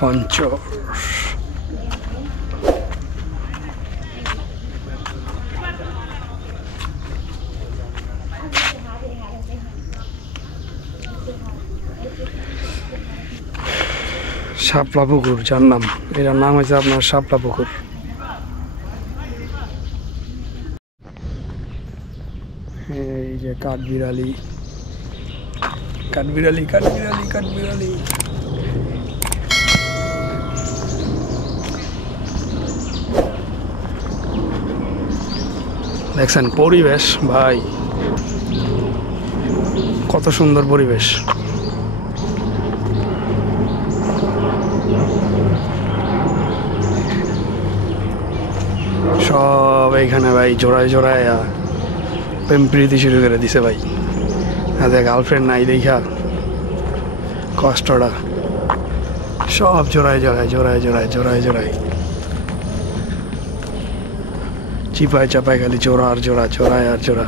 Puncher. শাপলা পুকুর, যার নাম, এটার নাম হয়েছে আপনার শাপলা পুকুর। এই যে কাঠবিড়ালি, কাঠবিড়ালি, কাঠবিড়ালি, কাঠবিড়ালি। দেখছেন পরিবেশ ভাই, কত সুন্দর পরিবেশ। সব এইখানে ভাই জোড়ায় জোড়ায় প্রেম প্রীতি শুরু করে দিছে ভাই। গার্লফ্রেন্ড নাই দেখা কষ্টটা, সব জোড়ায় জোড়ায় জোড়ায় জোড়ায় জোড়ায় জোড়ায় চিপায় চাপায় খালি জোড়া আর জোড়া, জোড়ায় আর জোড়া।